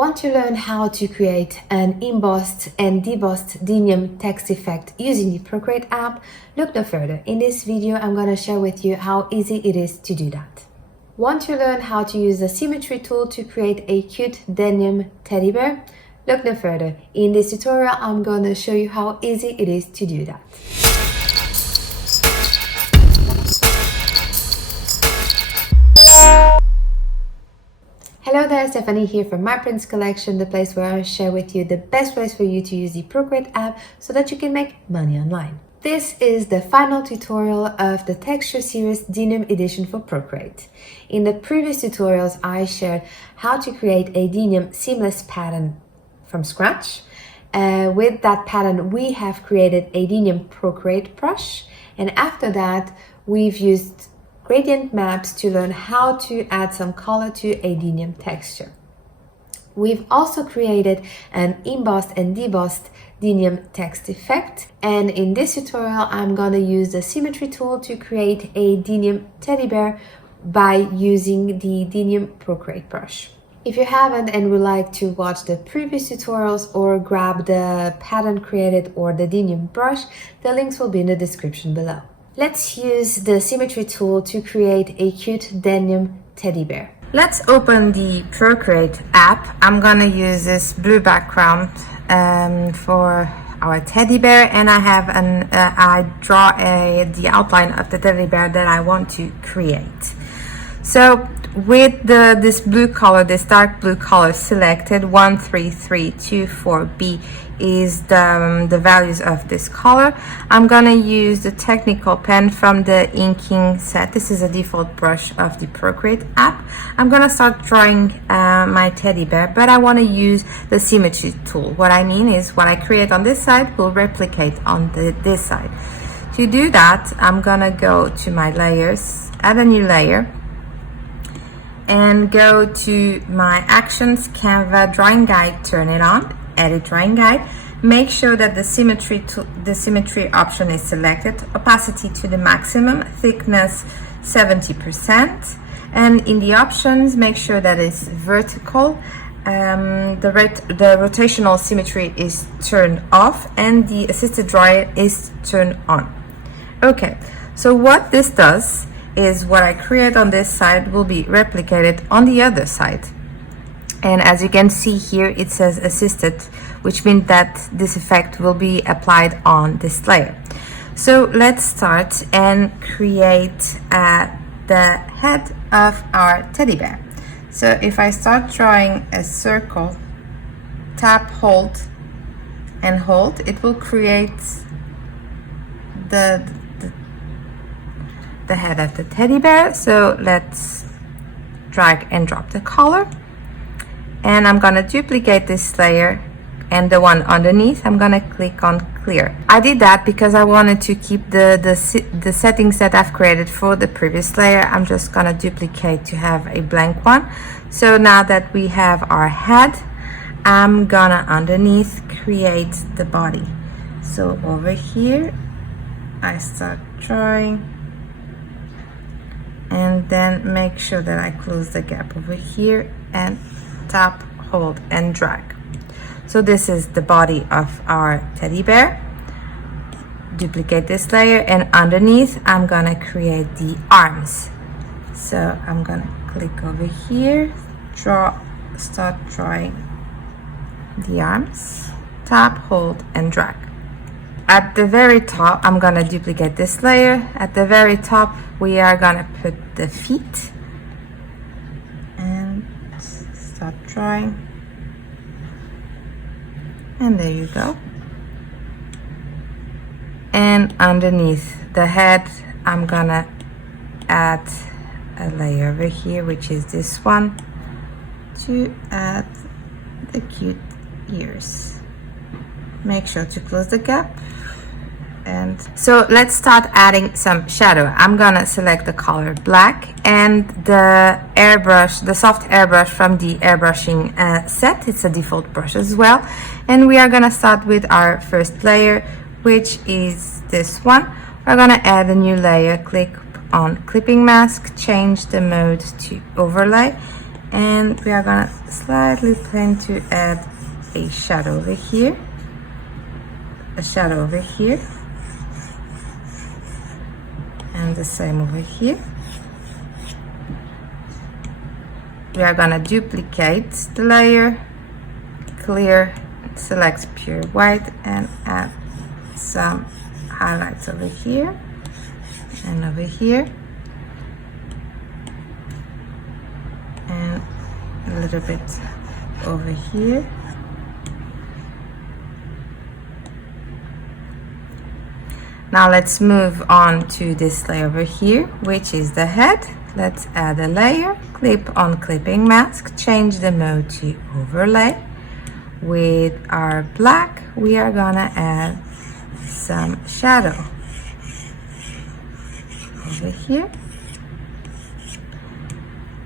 Want to learn how to create an embossed and debossed Denium text effect using the Procreate app? Look no further. In this video, I'm going to share with you how easy it is to do that. Want to learn how to use the Symmetry tool to create a cute denim teddy bear? Look no further. In this tutorial, I'm going to show you how easy it is to do that. Hello there, Stephanie here from My Prints Collection, the place where I share with you the best ways for you to use the Procreate app so that you can make money online. This is the final tutorial of the texture series Denium Edition for Procreate. In the previous tutorials, I shared how to create a Denium seamless pattern from scratch. With that pattern, we have created a Denium Procreate Brush, and after that, we've used gradient maps to learn how to add some color to a Denium texture. We've also created an embossed and debossed Denium text effect, and in this tutorial I'm going to use the Symmetry tool to create a Denium teddy bear by using the Denium Procreate Brush. If you haven't and would like to watch the previous tutorials or grab the pattern created or the Denium brush, the links will be in the description below. Let's use the Symmetry tool to create a cute denim teddy bear. Let's open the Procreate app. I'm gonna use this blue background for our teddy bear, and I draw the outline of the teddy bear that I want to create. So with this blue color, this dark blue color selected, 13324B is the values of this color. I'm gonna use the technical pen from the inking set. This is a default brush of the Procreate app. I'm gonna start drawing my teddy bear, but I want to use the Symmetry tool. What I mean is what I create on this side will replicate on this side. To do that, I'm gonna go to my layers, add a new layer, and go to my actions, Canva, drawing guide, turn it on, edit drawing guide. Make sure that the symmetry option is selected, opacity to the maximum, thickness 70%, and in the options, make sure that it's vertical. The rotational symmetry is turned off, and the assisted drawer is turned on. Okay, so what this does is what I create on this side will be replicated on the other side. And as you can see here, it says assisted, which means that this effect will be applied on this layer. So let's start and create the head of our teddy bear. So if I start drawing a circle, tap, hold, and hold, it will create the head of the teddy bear. So let's drag and drop the color, and I'm gonna duplicate this layer, and the one underneath I'm gonna click on clear. I did that because I wanted to keep the settings that I've created for the previous layer. I'm just gonna duplicate to have a blank one. So now that we have our head, I'm gonna underneath create the body. So over here I start drawing, and then make sure that I close the gap over here and tap, hold, and drag. So this is the body of our teddy bear. Duplicate this layer, and underneath I'm gonna create the arms. So I'm gonna click over here, start drawing the arms, tap, hold, and drag. At the very top, I'm gonna duplicate this layer. At the very top, we are gonna put the feet and start drawing. And there you go. And underneath the head, I'm gonna add a layer over here, which is this one, to add the cute ears. Make sure to close the gap. And so let's start adding some shadow. I'm gonna select the color black and the airbrush, the soft airbrush from the airbrushing set. It's a default brush as well. And we are gonna start with our first layer, which is this one. We're gonna add a new layer, click on clipping mask, change the mode to overlay, And we are gonna slightly plan to add a shadow over here, a shadow over here, and the same over here. We are gonna duplicate the layer, clear, select pure white, and add some highlights over here and over here, and a little bit over here. Now let's move on to this layer over here, which is the head. Let's add a layer, clip on clipping mask, change the mode to overlay. With our black, we are gonna add some shadow over here.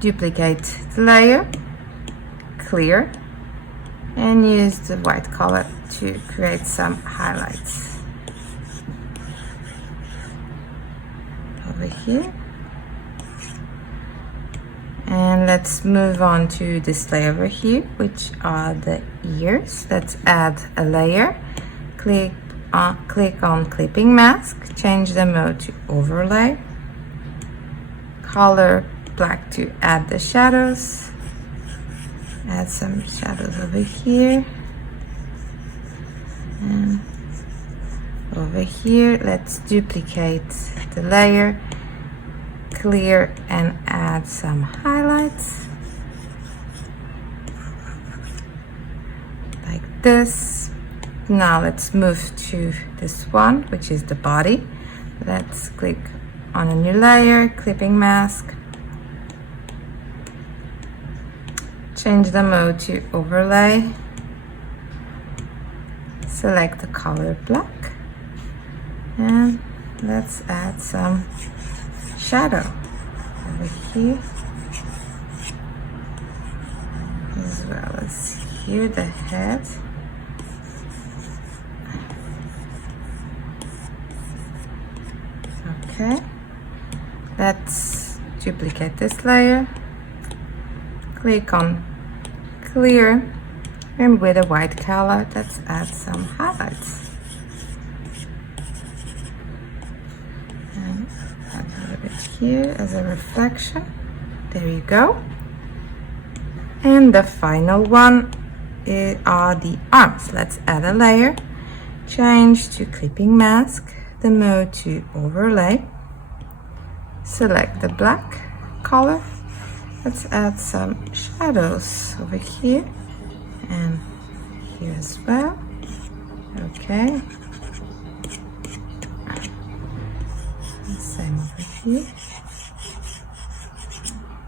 Duplicate the layer, clear, and use the white color to create some highlights over here. And let's move on to this layer over here, which are the ears. Let's add a layer, click on clipping mask, change the mode to overlay, color black to add the shadows, add some shadows over here and over here. Let's duplicate the layer, clear, and add some highlights like this. Now let's move to this one, which is the body. Let's click on a new layer, clipping mask, change the mode to overlay, select the color black, and let's add some shadow over here, as well as here the head. Okay, let's duplicate this layer, click on clear, and with a white color, let's add some highlights. And add a little bit here as a reflection. There you go. And the final one are the arms. Let's add a layer, change to clipping mask, the mode to overlay, select the black color. Let's add some shadows over here and here as well. Okay, and same over here.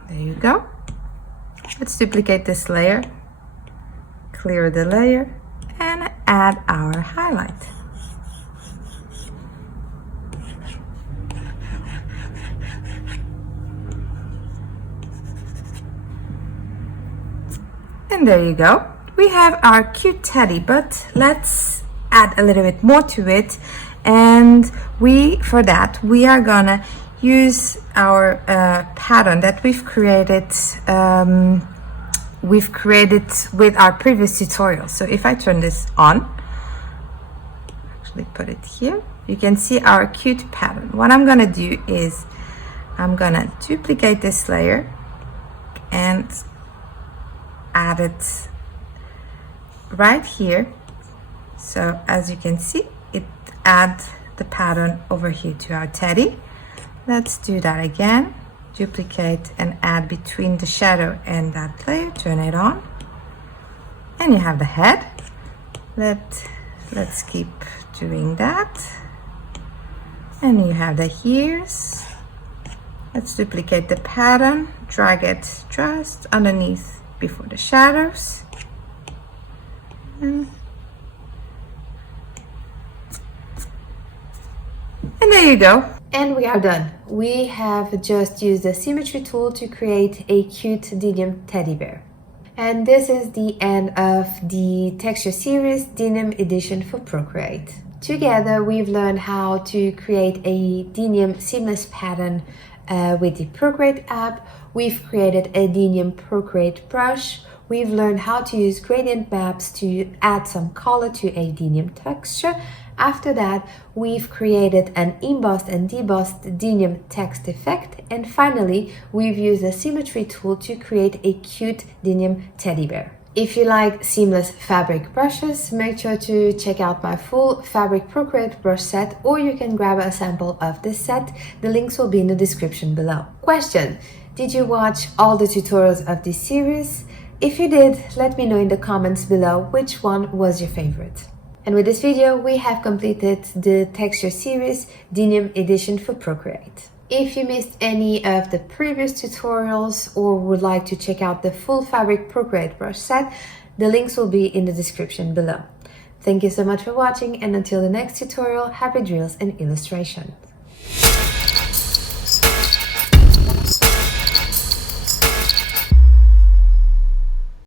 There you go. Let's duplicate this layer, clear the layer, and add our highlight. And there you go. We have our cute teddy, but let's add a little bit more to it. And for that, we are gonna use our pattern that we've created with our previous tutorial. So if I turn this on, actually put it here, you can see our cute pattern. What I'm gonna do is I'm gonna duplicate this layer and add it right here. So as you can see, it adds the pattern over here to our teddy. Let's do that again. Duplicate and add between the shadow and that layer, turn it on, and you have the head. Let's keep doing that, and you have the ears. Let's duplicate the pattern, drag it just underneath before the shadows, and there you go. And we are done. We have just used the symmetry tool to create a cute Denium teddy bear. And this is the end of the texture series Denium Edition for Procreate. Together we've learned how to create a Denium seamless pattern with the Procreate app. we've created a Denium Procreate Brush, we've learned how to use gradient maps to add some color to a Denium texture. After that, we've created an embossed and debossed Denium text effect. And finally, we've used the Symmetry tool to create a cute Denium teddy bear. If you like seamless fabric brushes, make sure to check out my full fabric Procreate brush set, or you can grab a sample of this set. The links will be in the description below. Question: did you watch all the tutorials of this series? If you did, let me know in the comments below which one was your favorite. And with this video, we have completed the texture series Denium Edition for Procreate. If you missed any of the previous tutorials or would like to check out the full fabric Procreate brush set, the links will be in the description below. Thank you so much for watching, and until the next tutorial, happy drills and illustrations.